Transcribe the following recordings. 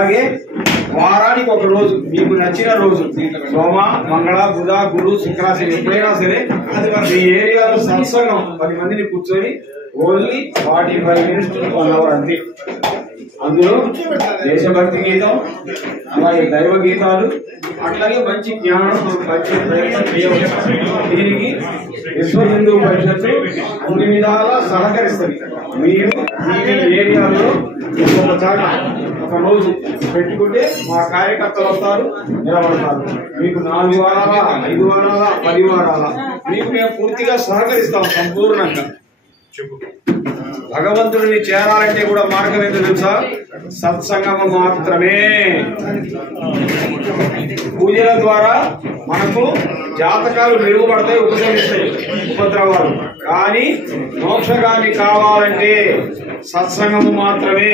అలాగే వారానికి ఒక రోజు మీకు నచ్చిన రోజు సోమ మంగళ బుధ గురు శుక్రాశని ఎప్పుడైనా సరే మీ ఏరియాలో సత్సంగం 10 మందిని కూర్చొని ఓన్లీ 45 minutes to 1 hour అంతే. అందులో దేశభక్తి గీతం, అలాగే దైవ గీతాలు, అట్లాగే మంచి జ్ఞానం మంచి ప్రయత్నం చేయవచ్చు. దీనికి విశ్వ హిందూ పరిషత్తు అన్ని విధాలా సహకరిస్తుంది. మీరు మీ ఏరియాలో ఒక చాట ఒక రోజు పెట్టుకుంటే మా కార్యకర్తలు వస్తారు, నిలబడతారు. మీకు 4 వారాల 5 వారాల 10 వారాల మీకు మేము పూర్తిగా సహకరిస్తాం సంపూర్ణంగా. భగవంతుడిని చేరాలంటే కూడా మార్గం ఏంటో తెలుసా? సత్సంగం మాత్రమే. పూజల ద్వారా మనకు జాతకాలు మెరుగుపడతాయి, ఉపశమిస్తాయి ఉపద్రవాలు. కానీ మోక్షగామి కావాలంటే సత్సంగము మాత్రమే.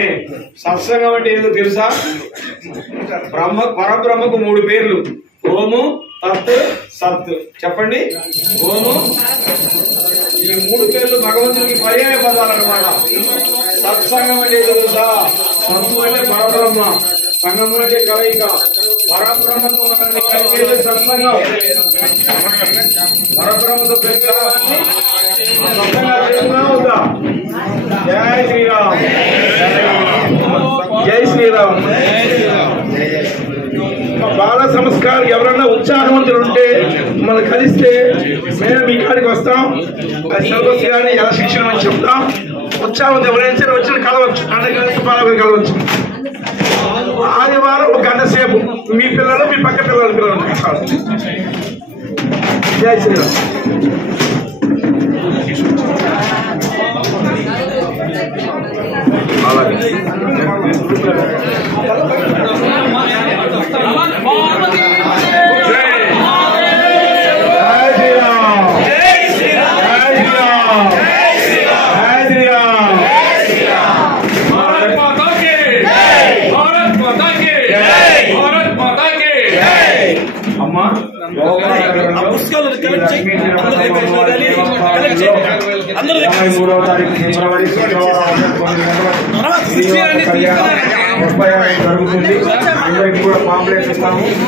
సత్సంగం అంటే ఏదో తెలుసా? పరబ్రహ్మకు 3 పేర్లు: ఓము, తత్, సత్. చెప్పండి. ఓము, ఈ 3 పేర్లు భగవంతుడికి పర్యాయ పదాలన్నమాట. సత్సంగం అంటే తెలుసా? సత్తు అంటే పరబ్రహ్మ, సంగము అంటే కలయిక. పరబ్రహ్మతో మనల్ని కలిపేది సత్సంగం. పరబ్రహ్మతో అవుతా. జై శ్రీరామ్, జై శ్రీరామ్. బాల సంస్కారం ఎవరన్నా ఉత్సాహవంతులు ఉంటే మనం కలిస్తే మేము మీ కాడికి వస్తాం. అది సిలబస్ కానీ ఎలా శిక్షణ అని చెప్తాం. ఉత్సాహవంతులు ఎవరైనా సరే వచ్చి కలవచ్చు, కలిసి బాగా కలవచ్చు. ఆదివారం 1 గంట సేపు మీ పిల్లలు మీ పక్క పిల్లలు జై శ్రీరామ్.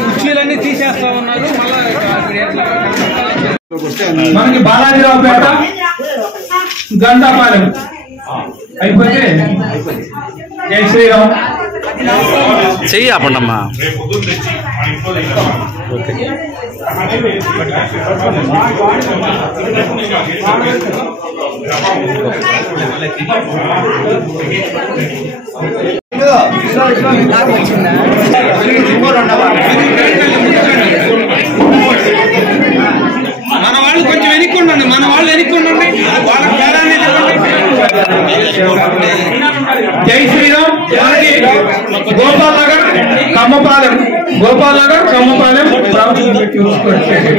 కుర్చీలన్నీ తీసేస్తా ఉన్నారు. మనకి బాలాజీరావుపేట, గంటాపాలెం అయిపోతే జై శ్రీరామ్. చెయ్యి ఆపండమ్మా. మన వాళ్ళు కొంచెం వెనుక్కుండండి, మన వాళ్ళు వెనుక్కుండండి, వాళ్ళ పేరాన్ని జై శ్రీరామ్. గోపాల్ నగర్ కమ్మపాలెం, గోపాల్ నగర్ కమ్మపాలెం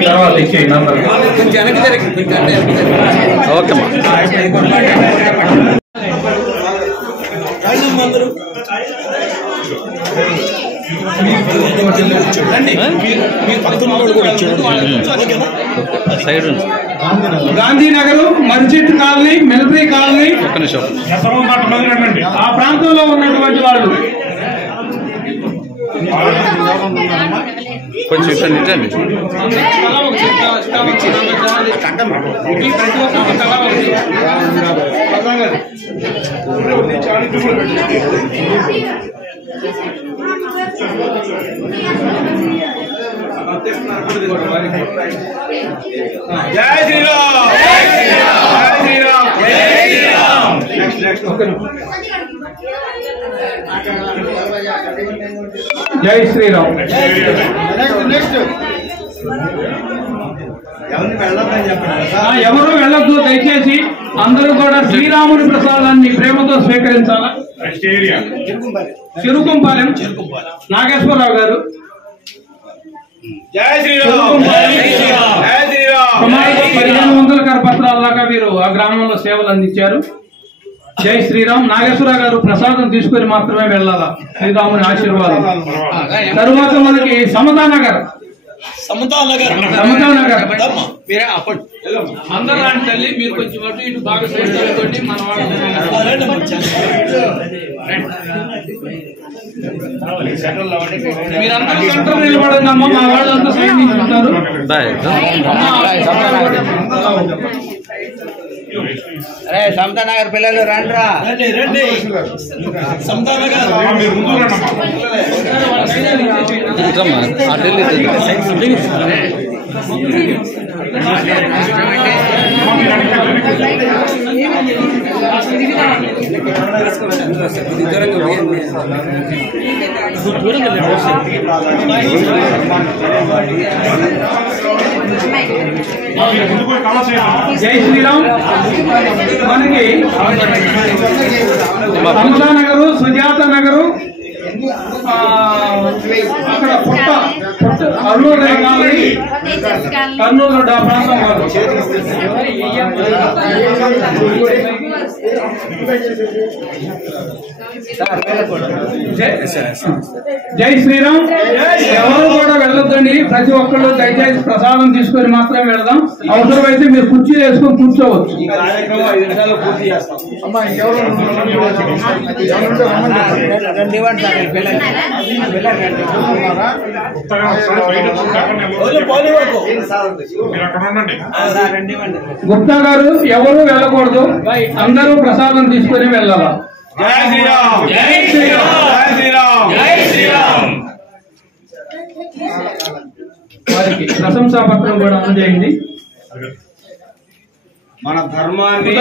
తర్వాత ఇచ్చేయండి అందరూ. ఓకేమ్మా. గాంధీనగర్, మస్జిద్ కాలనీ, మిలిటరీ కాలనీ, ఆ ప్రాంతంలో ఉన్నటువంటి వాళ్ళు కొంచెం ఇట్టండి. జై శ్రీరామ్, జై శ్రీరామ్, జై శ్రీరామ్. జై శ్రీరామ్. ఎవరు వెళ్ళొద్దు దయచేసి. అందరూ కూడా శ్రీరాముని ప్రసాదాన్ని ప్రేమతో స్వీకరించాలా. చెరుకుంపాలెం నాగేశ్వరరావు గారు. జై శ్రీరామ్, జై శ్రీరామ్. 1500 కరపత్రాల దాకా వీరు ఆ గ్రామంలో సేవలు అందించారు. జై శ్రీరామ్. నాగేశ్వరరావు గారు ప్రసాదం తీసుకొని మాత్రమే వెళ్ళాలా, శ్రీరాముని ఆశీర్వాదం. తరువాత మనకి సమతానగర్, అందరూ రాని తల్లి మీరు కొంచెం అటు ఇటు బాగా సైడ్ అనుకోండి మన వాళ్ళు మీరందరూ సెంటర్ నిలబడండి అమ్మ మా వాళ్ళంతా సైడ్ నుంచి ఉంటారు అరే సమతానగర్ పిల్లలు రండ్రా జై శ్రీరామ్. మనకి సమతా నగరు, సుజాత నగరు, అక్కడ పుట్ట అరుణోదయ కాలనీ, కర్నూలు ప్రాంతం వాళ్ళు జై శ్రీరామ్. ఎవరు కూడా వెళ్ళొద్దండి, ప్రతి ఒక్కళ్ళు దయచేసి ప్రసాదం తీసుకొని మాత్రమే వెళదాం. అవసరమైతే మీరు కుర్చీ వేసుకొని కూర్చోవచ్చు. గుప్తా గారు ఎవరు వెళ్ళకూడదు, అందరూ ప్రసాదం తీసుకొని వెళ్ళాలా. జై శ్రీరామ్. జై శ్రీరామ్. జై శ్రీరామ్. జై శ్రీరామ్. వారికి ప్రశంసా పత్రం కూడా అందజేయండి. మన ధర్మాన్ని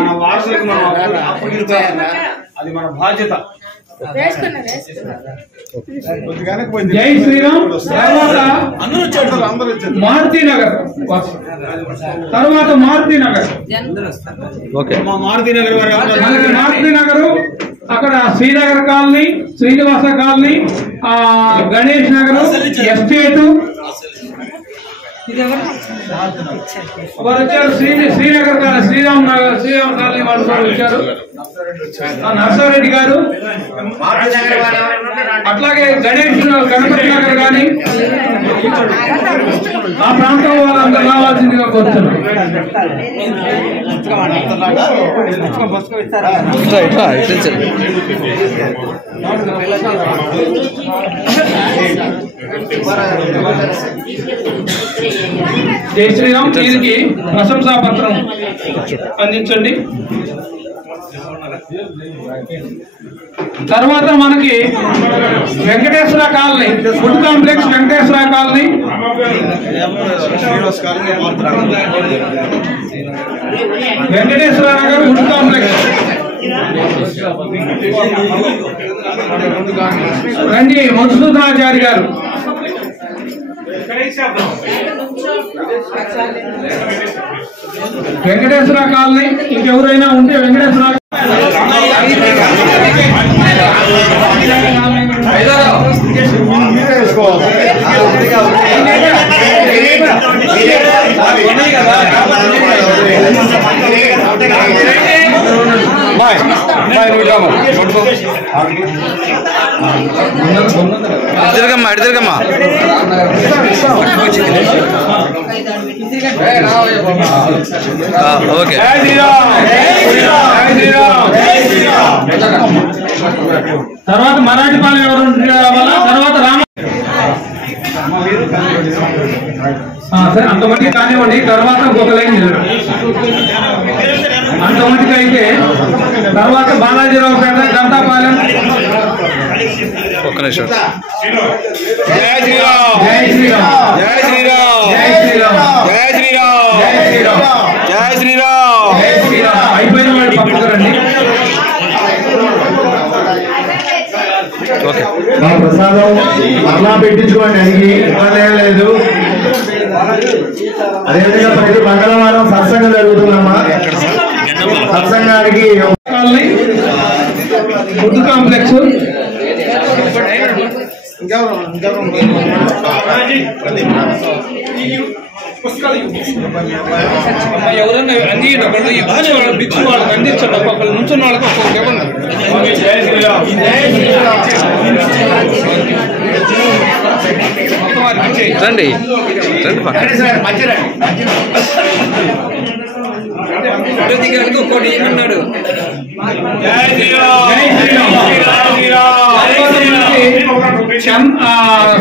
మన వారసులకు మనం అప్పగించాలి. అది మన బాధ్యత. జై శ్రీరామ్. తర్వాత మారుతి నగర్, తర్వాత మారుతి నగర్. మా మారుతి నగర్ మనకి మారుతి నగరు, అక్కడ Srinagar colony, Srinivasa colony, Ganesh Nagar, estate వారు వచ్చారు. శ్రీనగర్ కాలనీ, శ్రీరామ్ కాలనీ వాళ్ళు కూడా వచ్చారు. నర్సారెడ్డి గారు, అట్లాగే గణపతి నగర్ కానీ ఆ ప్రాంతం వాళ్ళంతా రావాల్సిందిగా కోరుతున్నారు. జై శ్రీరామ్. దీనికి ప్రశంసా పత్రం అందించండి. తర్వాత మనకి Venkateswara colony, food complex Venkateswara colony, Venkateswara Nagar food complex. రండి మధుసూదనాచారి గారు. వెంకటేశ్వర కాలనీ. ఇంకెవరైనా ఉంటే వెంకటేశ్వర తిరగమ్మా, ఇటు తిరగమ్మా. ఓకే. తర్వాత మరాఠీపాలెం ఎవరు రావాలా, తర్వాత రామ సరే అంతమంది కానివ్వండి. తర్వాత ఇంకొక లైన్ అంతమందికి అయితే తర్వాత బాలాజీరావు పేట, గంతాపాలెం. ఒక్క నిమిషం. జై శ్రీరామ్. జై శ్రీరామ్. జై శ్రీరామ్. జై శ్రీరామ్. జై శ్రీరామ్. జై శ్రీరామ్. జై శ్రీరామ్. జై శ్రీరామ్. అయిపోయిన వాళ్ళు పక్కకు రండి. ఓకే. మా ప్రసాదం మరలా పెట్టించుకోండి, అడిగి ఇబ్బంది ఏం లేదు. అదేవిధంగా ప్రతి మంగళవారం సత్సంగం జరుగుతుందమ్మా. సత్సంగానికి ఫుడ్ కాంప్లెక్స్, ఎవరైనా అందించండి బిచ్చు వాళ్ళకి అందించండి ఒక్కొక్కరు నుంచున్న వాళ్ళకి ఒక్కొక్కటి ఇవ్వండి. రండి రండి ఒక్కోటి అన్నాడు.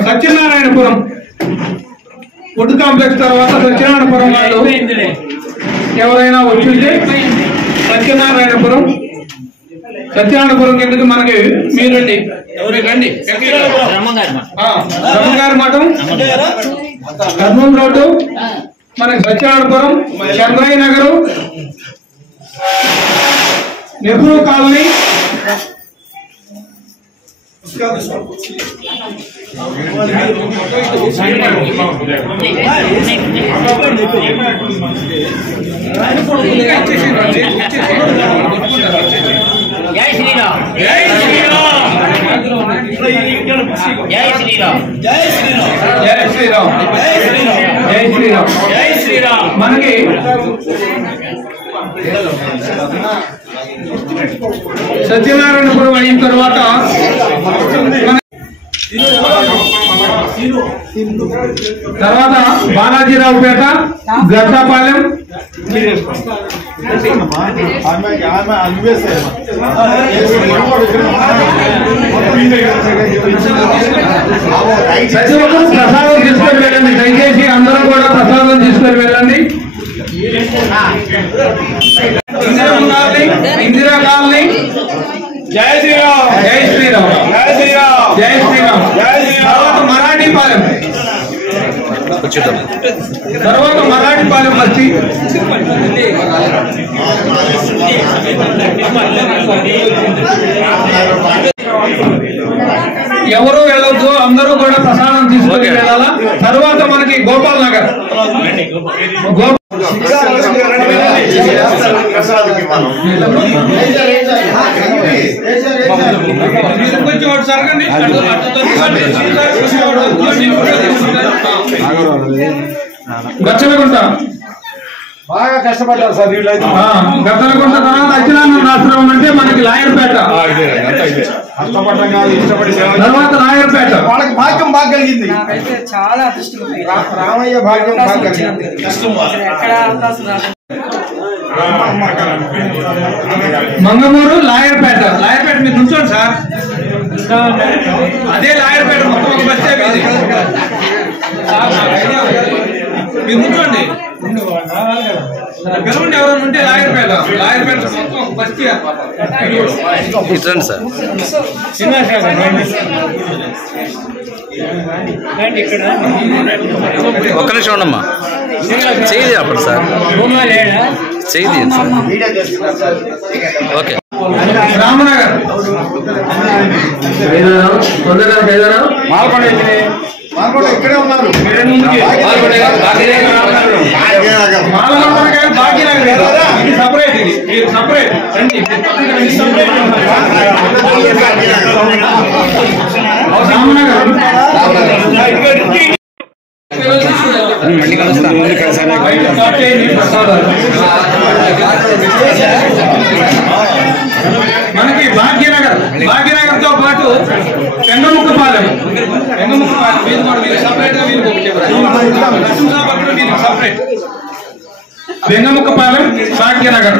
సత్యనారాయణపురం ఫుడ్ కాంప్లెక్స్ తర్వాత సత్యనారాయణపురం వాళ్ళు ఎవరైనా వచ్చింటే సత్యనారాయణపురం కిందకి మనకి మీరు రండి. ఎవరికి రండి. బ్రహ్మంగారి మఠం కర్నూలు రోడ్డు మనకి సత్యనారాయణపురం చంద్రయ్య నగరు నెహ్రూ కాలనీ జై శ్రీరామ్ జై శ్రీరామ్ జై శ్రీరామ్ జై శ్రీరామ్ జై శ్రీరామ్ జై శ్రీరామ్ జై శ్రీరామ్. మనకి సత్యనారాయణపురం అయిన తర్వాత బాలాజీరావుపేట గద్దపాలెం ప్రతి ఒక్కరు ప్రసాదం తీసుకొని వెళ్ళండి. దయచేసి అందరూ కూడా ప్రసాదం తీసుకొని వెళ్ళండి. ఇందిరా కాలనీ జై శ్రీరామ్ జై శ్రీరామ్ జై శ్రీరామ్ జై శ్రీరామ్ జై శ్రీరామ్. తర్వాత మరాఠీపాలెం వచ్చి ఎవరు వెళ్ళొద్దు, అందరూ కూడా ప్రసాదం తీసుకొని వెళ్ళాలా. తర్వాత మనకి గోపాల్ నగర్ గచ్చలగుంట బాగా కష్టపడ్డారు సార్ వీళ్ళైతే. గచ్చలగుంట తర్వాత అచ్చినానంద ఆశ్రమం అంటే మనకి లాయర్పేట, కష్టపడటం కాదు ఇష్టపడి సేవ తర్వాత లాయర్పేట. వాళ్ళకి భాగ్యం బాగా కలిగింది. నాకైతే చాలా అదృష్టం ఉంది. రామయ్య భాగ్యం బాగా కలిగింది. ఎక్కడ అవకాశం రాలేదు. మంగమూరు లాయర్పేట మీరు నుంచోండి సార్. అదే లాయర్పేట మొత్తం ఒక బస్సే మీది. మీరు నుంచోండి, పిలవండి ఎవరైనా ఉంటే. లాయర్పేట మొత్తం ఒక బస్తీ ఇట్రండి సార్. ఒక్క నిమిషం ఉండమ్మా. చేయి అప్పుడు సార్ చేయి సార్. ఓకే రామనగర్ మాల్కొండ ఇక్కడే ఉన్నారు. భాగ్యనగర్ ఇది సపరేట్, ఇది సపరేట్. మనకి భాగ్యనగర్ తో పాటు పెంగముక్కపాలెం మీరు కూడా మీరు సపరేట్ గా మీరు సపరేట్. బెంగముక్కపాలెం భాగ్యనగర్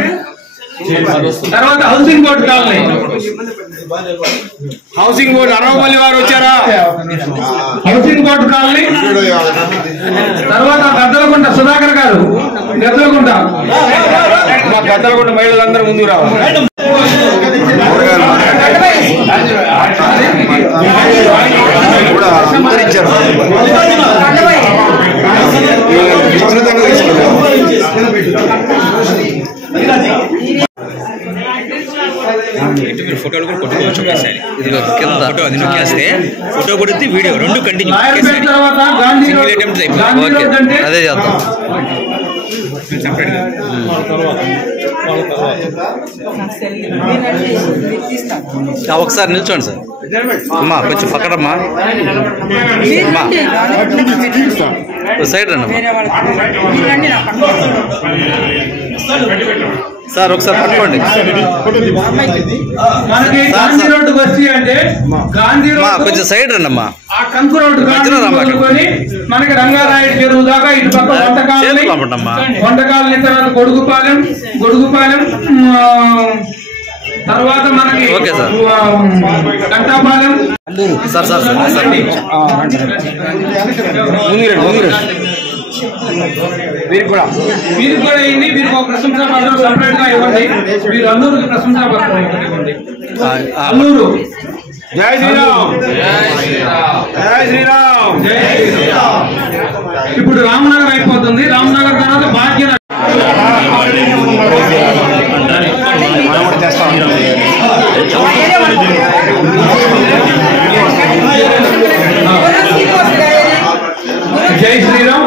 తర్వాత housing board colony. Housing board Aravapalli వారు వచ్చారా? హౌసింగ్ బోర్డు కాలనీ తర్వాత గద్దలగుంట సుధాకర్ గారు గద్దలగుంట. మా గద్దలగుంట మహిళలందరూ ముందుకు రావాలి. మీరు ఫోటోలు కూడా కొట్టుకోవచ్చు ఒకసారి. ఇదిగో కింద ఫోటో అది నొక్కేస్తే ఫోటో కొడితే వీడియో రెండు కంటిన్యూ. తర్వాత గాంధీ సింగిల్ అటెంప్ట్ అయిపోయింది. ఓకే అదే చేద్దాం. ఒకసారి నిల్చోండి సార్ అమ్మా కొంచెం పక్కడమ్మా అమ్మా సైడ్ రండి సార్ ఒకసారి పట్టుకోండి మనకి గాంధీ రోడ్డు బస్తీ అంటే గాంధీ రోడ్ కొంచెం సైడ్ రండి అమ్మా ఆ కంకు రోడ్డు కనుక్కొని మనకి రంగారాయుడు చెరువు దాకా ఇటు పక్క వంటకాలని తర్వాత గొడుగుపాలెం తర్వాత మనకి గంటాపాలెం సార్ సార్ వీరికి కూడా అయింది. వీరికి ఒక ప్రశంసా పత్రం సపరేట్ గా ఇవ్వండి. మీరు అల్లూరుకి ప్రశంసా పత్రం ఇవ్వండి. అల్లూరు జై శ్రీరామ్ జై శ్రీరామ్ జై శ్రీరామ్. ఇప్పుడు రామనగర్ అయిపోతుంది. రామనగర్ తర్వాత భాగ్యనగర్. జై శ్రీరామ్.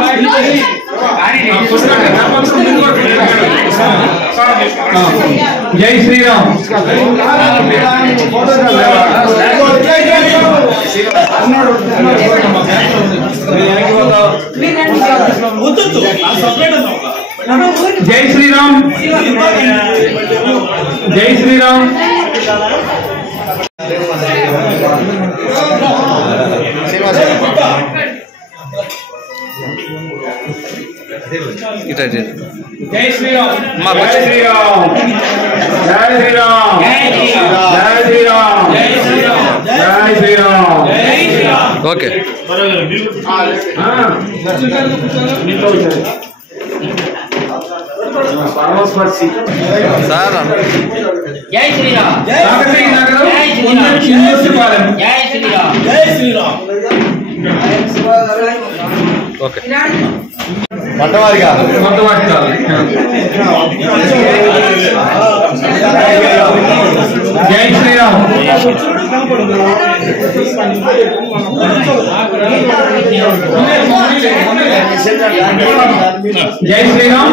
జై శ్రీరామ్. జై శ్రీరామ్. జై శ్రీరామ్. ఇటు జై శ్రీరామ్. జై శ్రీరామ్ జై శ్రీరామ్ జై శ్రీరామ్ జై శ్రీరామ్. ఓకే పరమస్పర్శి సార్ జై శ్రీరామ్ కాకతీయ నగరం చిందూసిపాలెం. జై శ్రీరామ్ జై శ్రీరామ్. ఓకే మొట్టవారిగా మొట్టమొదటి కాదు. జై శ్రీరామ్. జై శ్రీరామ్. జై శ్రీరామ్. జై శ్రీరామ్.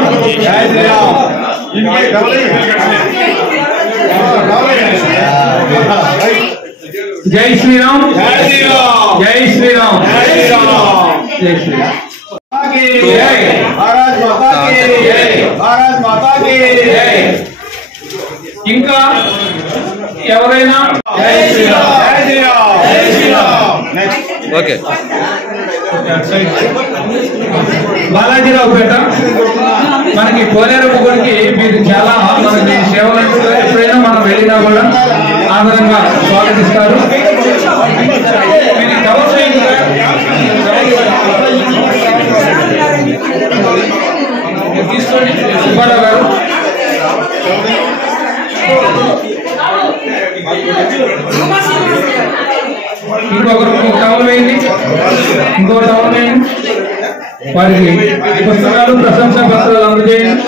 జై శ్రీరామ్ జై శ్రీరామ్. జై శ్రీరామ్. జై శ్రీరామ్. జై భారత్ మాతా కీ జై భారత్ మాతా కీ జై. ఇంకా ఎవరైనా జై శ్రీరామ్ జై శ్రీరామ్ జై శ్రీరామ్. Next okay Balajiraopeta. మనకి కోనేరపు గుడికి మీరు చాలా మనకి సేవలు ఎప్పుడైనా మనం వెళ్ళినా కూడా ఆదరంగా స్వాగతిస్తారు. మీరు కవర్ చేయండి. తీసుకోండి సుబ్బారావు గారు. ఇంకొకరు టవల్ వేయండి. ఇంకో టవల్ వేయండి. వారికి పుస్తకాలు ప్రశంసా పత్రాలు అందజేయండి.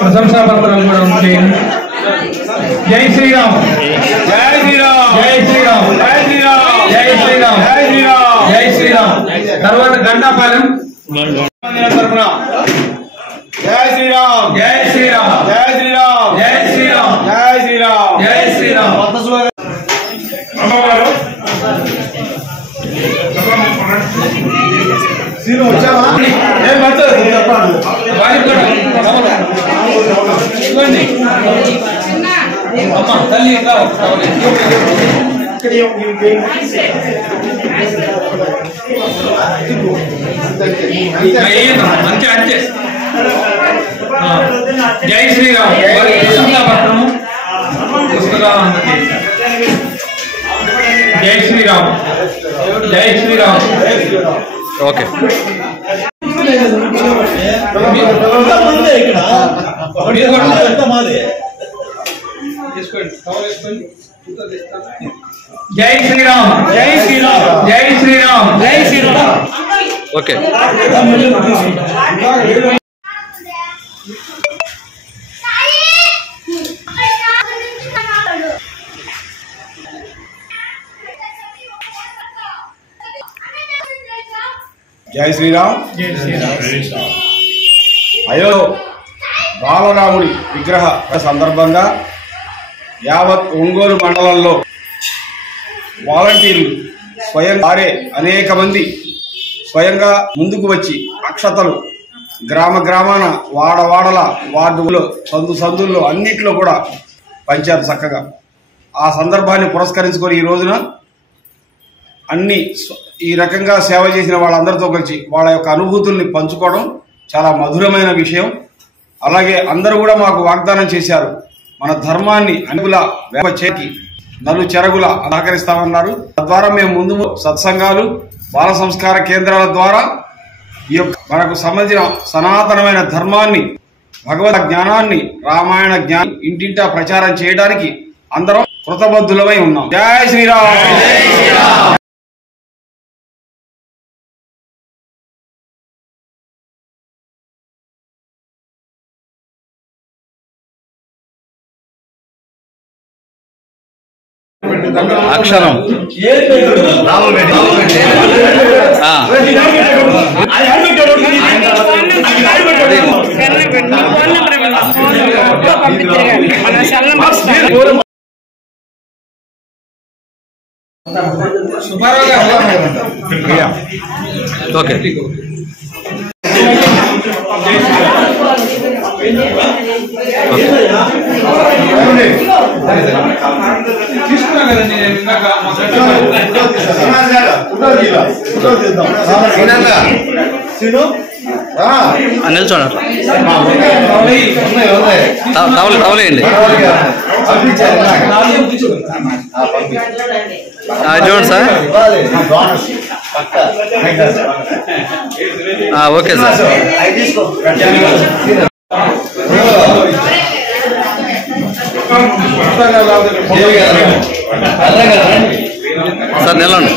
ప్రశంసా పత్రాలు కూడా అందజేయండి. జై శ్రీరామ్. జై శ్రీరామ్ జై శ్రీరామ్. జై శ్రీరామ్ జై శ్రీరామ్. జై శ్రీరామ్. జై శ్రీరామ్. తర్వాత గంటాపాలెం. తరపున జై శ్రీరామ్ జై శ్రీరామ్. జై శ్రీరామ్ జై శ్రీరామ్. జై శ్రీరామ్. జై శ్రీరామ్. అమ్మవారు సీను వచ్చావా? ఏం పడుతుంది చెప్పండి. వారికి కూడా ఇవ్వండి. అమ్మ తల్లి ఇట్లా అంతే అంతే. జై శ్రీరామ్. వారికి ప్రశంసా పత్రము పుస్తకాలు అందజేయండి. జై శ్రీరామ్. జై శ్రీరామ్. ఓకే జై శ్రీరామ్. జై శ్రీరామ్. జై శ్రీరామ్. జై శ్రీరామ్. ఓకే జై శ్రీరామ్. అయ్యో బాలరాముడి విగ్రహ సందర్భంగా యావత్ ఒంగోలు మండలంలో వాలంటీర్లు స్వయం వారే అనేక మంది స్వయంగా ముందుకు వచ్చి అక్షతలు గ్రామ గ్రామాన వాడవాడల వార్డులో సందుల్లో అన్నిట్లో కూడా పంచారు చక్కగా. ఆ సందర్భాన్ని పురస్కరించుకొని ఈ రోజున అన్ని ఈ రకంగా సేవ చేసిన వాళ్ళందరితో కలిసి వాళ్ళ యొక్క అనుభూతుల్ని పంచుకోవడం చాలా మధురమైన విషయం. అలాగే అందరూ కూడా మాకు వాగ్దానం చేశారు, మన ధర్మాన్ని అనుగుల వేప చేకి నలు చెరగుల సహకరిస్తామన్నారు. తద్వారా మేము ముందు సత్సంగాలు బాల సంస్కార కేంద్రాల ద్వారా ఈ యొక్క మనకు సంబంధించిన సనాతనమైన ధర్మాన్ని, భగవద్ జ్ఞానాన్ని, రామాయణ జ్ఞానం ఇంటింటా ప్రచారం చేయడానికి అందరం కృతబద్ధులమై ఉన్నాం. జై శ్రీరామ్. అక్షరం ఓకే. తీసుకున్నా కదండి నేను ఇందాక నిల్చోండి, తవలేయండి. చూడండి సార్. Okay sir. సార్ నిలవండి.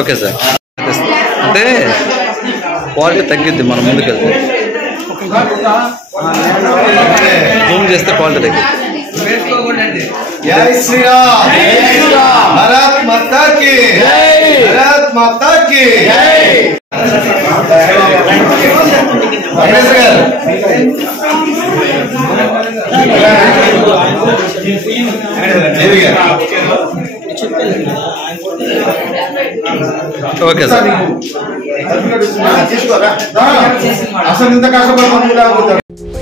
Okay sir. అంటే క్వాలిటీ తగ్గిద్ది మనం ముందుకెళ్తే, జూమ్ చేస్తే క్వాలిటీ తగ్గిద్ది. జై శ్రీరామ్. భారత్ మాతా కీ జై. భారత్ మాతా కీ జై. Okay sir. తీసుకోరా, అసలు ఇంత కష్టపడుతుంది.